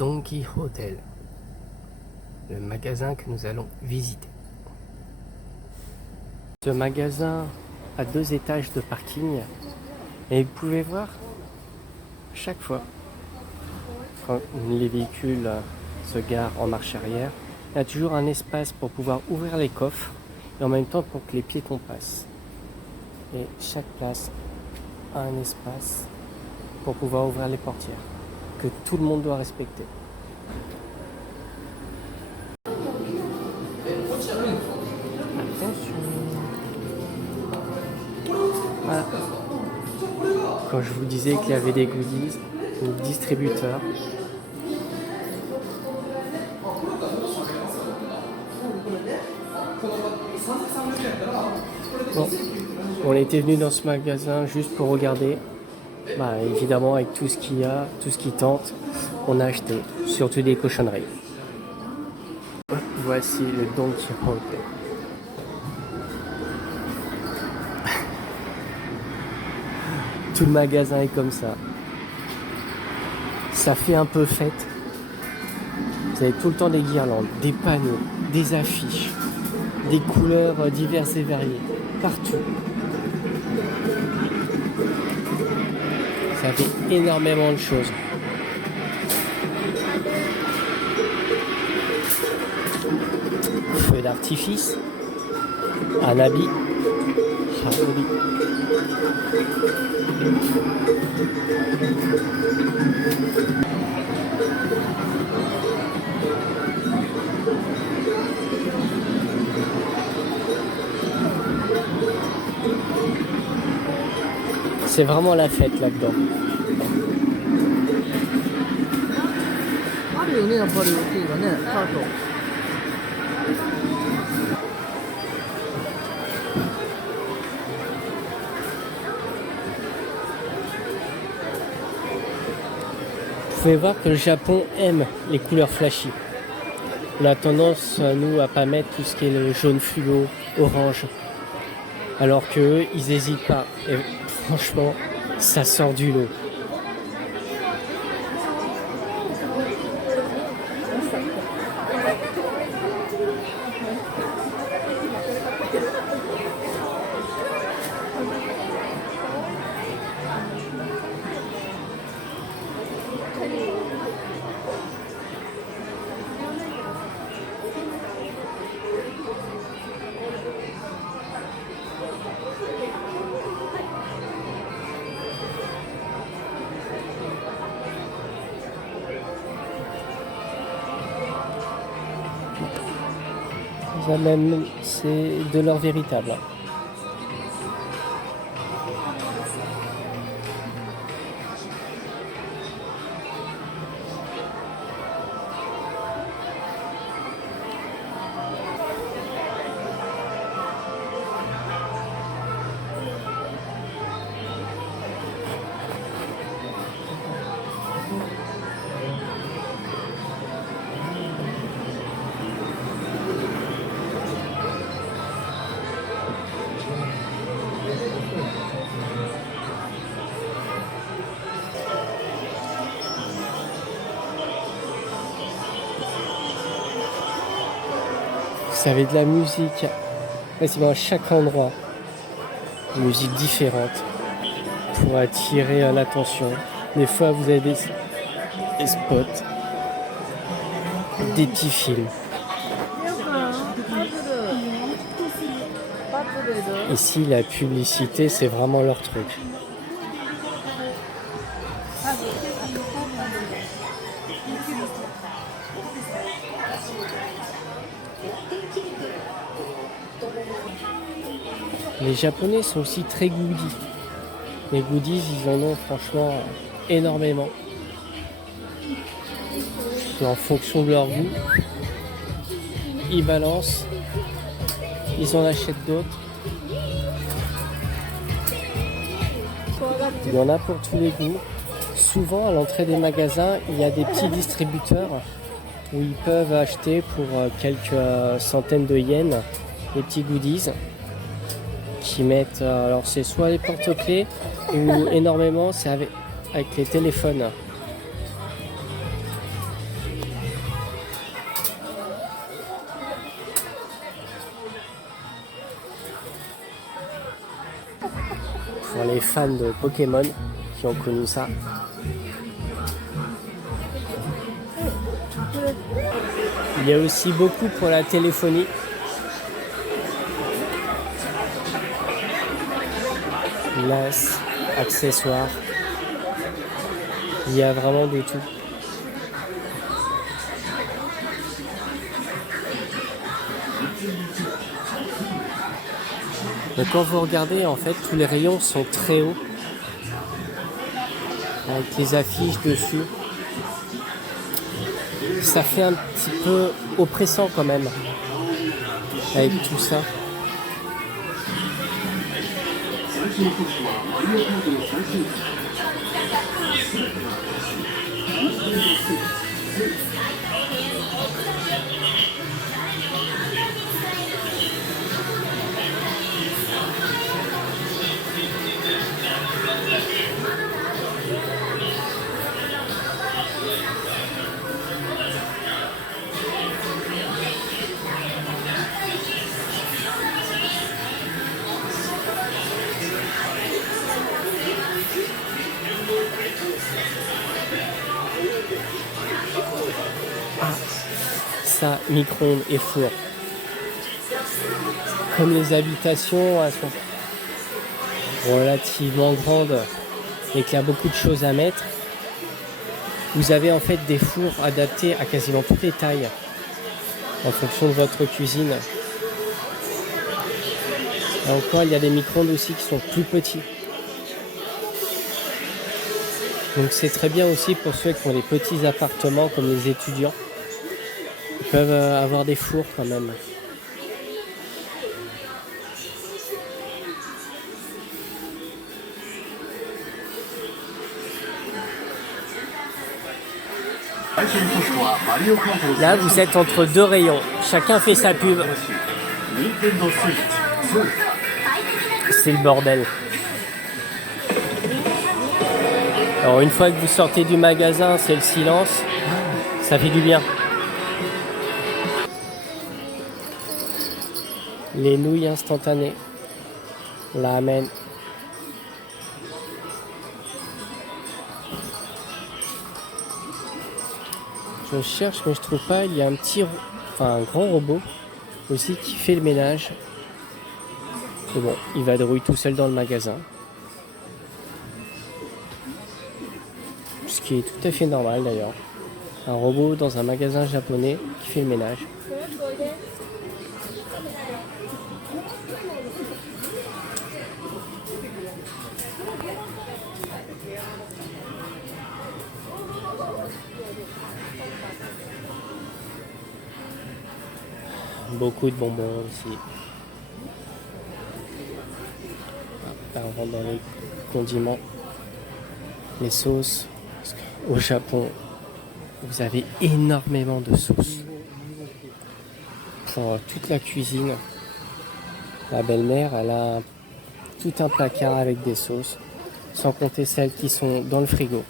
Donkey Hotel, le magasin que nous allons visiter. Ce magasin a 2 étages de parking et vous pouvez voir chaque fois quand les véhicules se garent en marche arrière, il y a toujours un espace pour pouvoir ouvrir les coffres et en même temps pour que les piétons passent. Et chaque place a un espace pour pouvoir ouvrir les portières que tout le monde doit respecter. Attention. Voilà. Quand je vous disais qu'il y avait des goodies, des distributeurs. Bon, on était venu dans ce magasin juste pour regarder. Bah, évidemment, avec tout ce qu'il y a, tout ce qui tente, on a acheté, surtout des cochonneries. Voici le Donkey Hotel. Tout le magasin est comme ça. Ça fait un peu fête. Vous avez tout le temps des guirlandes, des panneaux, des affiches, des couleurs diverses et variées, partout. Ça fait énormément de choses. Feu d'artifice, Hanabi, Hanabi. C'est vraiment la fête là-dedans. Vous pouvez voir que le Japon aime les couleurs flashy. On a tendance, nous, à pas mettre tout ce qui est le jaune fluo, orange. Alors qu'eux, ils n'hésitent pas. Et franchement, ça sort du lot. Ça même, c'est de l'or véritable. Vous avez de la musique quasiment à chaque endroit, une musique différente pour attirer l'attention. Des fois vous avez des spots, des petits films. Ici la publicité c'est vraiment leur truc. Les Japonais sont aussi très goodies. Les goodies, ils en ont franchement énormément. C'est en fonction de leur goût. Ils balancent. Ils en achètent d'autres. Il y en a pour tous les goûts. Souvent, à l'entrée des magasins, il y a des petits distributeurs où ils peuvent acheter pour quelques centaines de yens des petits goodies. Qui mettent, alors c'est soit les porte-clés ou énormément c'est avec les téléphones. les fans de Pokémon qui ont connu ça. Il y a aussi beaucoup pour la téléphonie. Glace, accessoires. Il y a vraiment de tout. Donc quand vous regardez, en fait, tous les rayons sont très hauts, avec les affiches dessus. Ça fait un petit peu oppressant quand même, avec tout ça. Ça, micro-ondes et four. Comme les habitations, elles sont relativement grandes et qu'il y a beaucoup de choses à mettre, vous avez en fait des fours adaptés à quasiment toutes les tailles en fonction de votre cuisine. Et encore, il y a des micro-ondes aussi qui sont plus petits. Donc c'est très bien aussi pour ceux qui ont des petits appartements comme les étudiants. Ils peuvent avoir des fours quand même. Là, vous êtes entre deux rayons. Chacun fait sa pub. C'est le bordel. Alors, une fois que vous sortez du magasin, c'est le silence. Ça fait du bien. Les nouilles instantanées. La ramen. Je cherche mais je trouve pas. Il y a un grand robot aussi qui fait le ménage. Mais bon, il vadrouille tout seul dans le magasin. Ce qui est tout à fait normal d'ailleurs. Un robot dans un magasin japonais qui fait le ménage. Beaucoup de bonbons aussi. Là, on rentre dans les condiments, les sauces. Parce qu'au Japon, vous avez énormément de sauces pour toute la cuisine. La belle-mère, elle a tout un placard avec des sauces, sans compter celles qui sont dans le frigo.